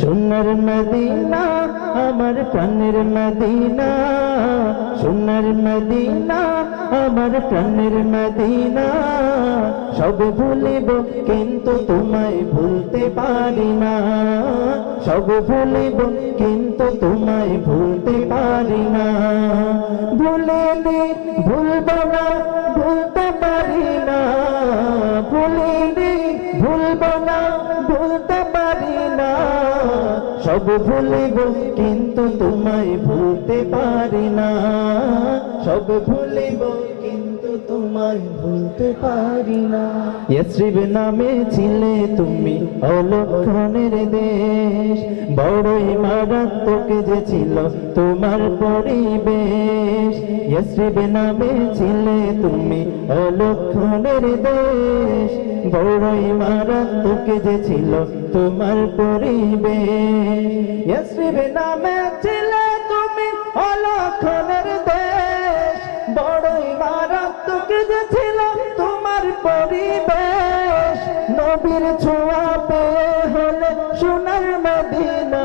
সোনার মদিনা আমার প্রাণের মদিনা, সোনার মদিনা আমার প্রাণের মদিনা। সব ভুলিব কিন্তু তোমায় ভুলতে পারি না, সব ভুলিব কিন্তু তোমায় ভুলতে পারি না। ভুলিনি ভুলব না, ভুলতে পারি না, ভুলিনি ভুলব না, ভুলতে পারি না। সব ভুলিব কিন্তু তোমায় ভুলতে পারি না, সব ভুলিব কিন্তু তোমায় ভুলতে পারি না। ইয়াসরিব নামে ছিলে তুমি অলক্ষণের দেশ, বড়ই মারাত্মক যে ছিল তোমার পরিবেশ। ইয়াসরিব নামে ছিলে তুমি অলক্ষণের দেশ, বড়ই মারাত্মক যে ছিল তোমার পরিবেশ। ইয়াসরিব নামে ছিলে তুমি অলক্ষণের দেশ, বড়ই মারাত্মক যে ছিল তোমার পরিবেশ। নবীর ছোঁয়া পেয়ে হলে সোনার মদিনা,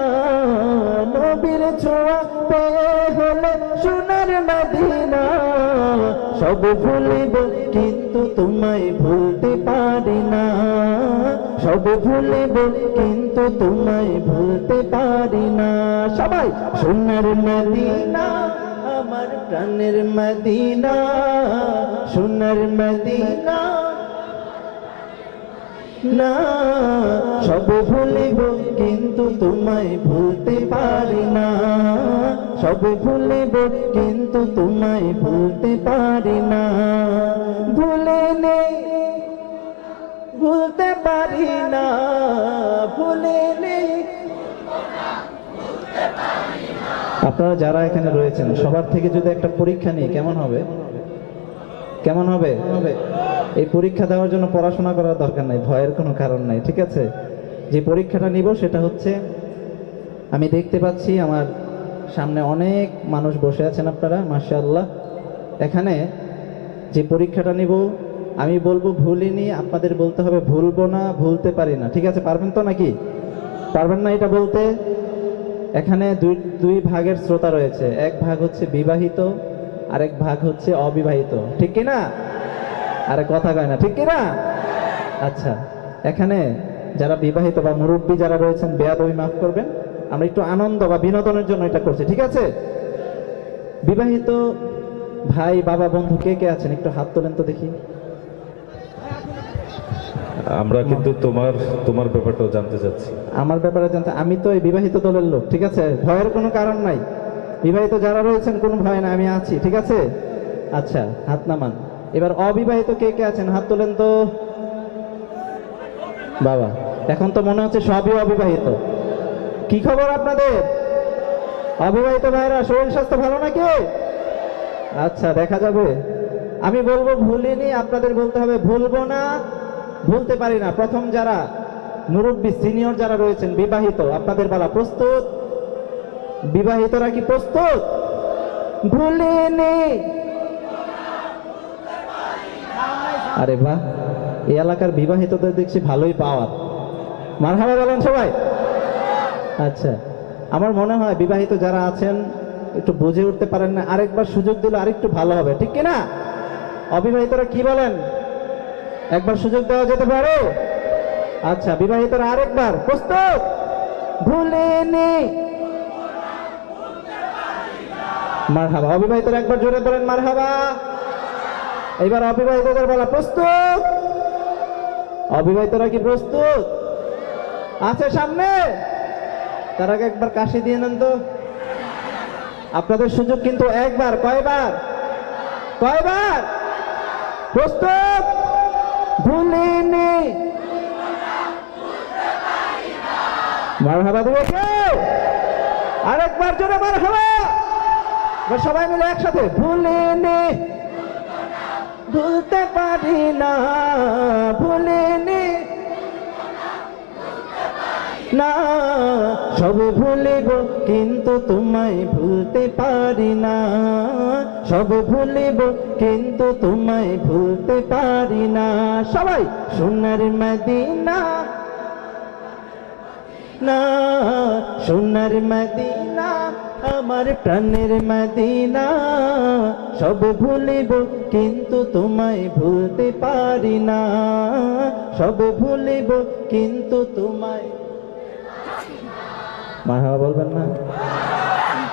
নবীর ছোঁয়া পেয়ে হলে সোনার মদিনা। সব ভুলিব কিন্তু তোমায় ভুলতে পারি না, সব ভুলিব কিন্তু তোমায় ভুলতে পারি না। সবাই সোনার মদিনা আমার প্রাণের মদিনা, সোনার মদিনা না। সব ভুলিব কিন্তু তোমায় ভুলতে পারি না, সব ভুলিব কিন্তু তোমায় ভুলতে পারি না। ভুলে নেই ভুলতে পারি না, ভুলে নেই। আপনারা যারা এখানে রয়েছেন সবার থেকে যদি একটা পরীক্ষা নিই কেমন হবে? কেমন হবে? এই পরীক্ষা দেওয়ার জন্য পড়াশোনা করার দরকার নাই, ভয়ের কোনো কারণ নাই, ঠিক আছে? যে পরীক্ষাটা নিব সেটা হচ্ছে, আমি দেখতে পাচ্ছি আমার সামনে অনেক মানুষ বসে আছেন আপনারা, মাশাআল্লাহ। এখানে যে পরীক্ষাটা নিব আমি বলবো ভুলিনি, আপনাদের বলতে হবে ভুলবো না, ভুলতে পারি না, ঠিক আছে? পারবেন তো নাকি? পারবেন না এটা বলতে? এখানে দুই ভাগের শ্রোতা রয়েছে, এক ভাগ হচ্ছে বিবাহিত, আরেক ভাগ হচ্ছে অবিবাহিত, ঠিক কিনা? আরে কথা কয় না, ঠিক কিনা? আচ্ছা, এখানে যারা বিবাহিত বা মুরব্বী যারা রয়েছেন বেয়াদবি মাফ করবেন, আমরা একটু আনন্দ বা বিনোদনের জন্য এটা করছি, ঠিক আছে? বিবাহিত ভাই বাবা বন্ধু কে কে আছেন একটু হাত তোলেন তো দেখি। আমরা কিন্তু তোমার ব্যাপারটাও জানতে চাচ্ছি। আমার ব্যাপারে জানতে? আমি তো এই বিবাহিত দলের লোক, ঠিক আছে? ভয়ের কোনো কারণ নাই, বিবাহিত যারা রয়েছেন কোনো ভয় না, আমি আছি, ঠিক আছে? আচ্ছা, হাত নামান। এবার অবিবাহিত কে কে আছেন হাত তোলেন তো। বাবা, এখন তো মনে হচ্ছে সবই অবিবাহিত। কি খবর আপনাদের অবিবাহিত ভাইরা? শরীর স্বাস্থ্য ভালো নাকি? আচ্ছা, দেখা যাবে। আমি বলবো ভুলিনি, আপনাদের বলতে হবে ভুলবো না, ভুলতে পারি না। প্রথম যারা মুরব্বী সিনিয়র যারা রয়েছেন বিবাহিত, আপনাদের বলা প্রস্তুত? বিবাহিতরা কি প্রস্তুত? ভুলিনি। আরে বাহ, এই এলাকার বিবাহিতদের দেখছি ভালোই পাওয়ার। মারহাবা বলেন সবাই। আচ্ছা, আমার মনে হয় বিবাহিত যারা আছেন একটু বুঝে উঠতে পারেন না, আরেকবার সুযোগ দিলে আরেকটু ভালো হবে, ঠিক কিনা? অবিবাহিতরা কি বলেন? একবার সুযোগ দেওয়া যেতে পারে? আচ্ছা, বিবাহিতরা আরেকবার প্রস্তুত? ভুলিনি। মারহাবা। অবিবাহিতরা একবার জোরে বলেন মারহাবা। এবার অবিবাহিতদের বলা প্রস্তুত? অবিবাহিতরা কি প্রস্তুত আছে সামনে? তার আগে একবার কাশি দিয়ে নেন তো। আপনাদের সুযোগ কিন্তু একবার। কয়বার? কয়বার? প্রস্তুত? ভুলিনি। মারহাবা দিবে কেউ? আরেকবার জোরে মারহাবা। সবাই মিলে একসাথে ভুলিনি, ভুলতে পারি না, ভুলিনি না। সব ভুলিব কিন্তু তোমায় ভুলতে পারি না, সব ভুলিব কিন্তু তোমায় ভুলতে পারি না। সবাই সোনার মদিনা না, সোনার মদিনা আমার প্রাণের মদিনা, সব ভুলিব কিন্তু তোমায় ভুলতে পারি না, সব ভুলিব কিন্তু তোমায়। মারহাবা বলবেন না?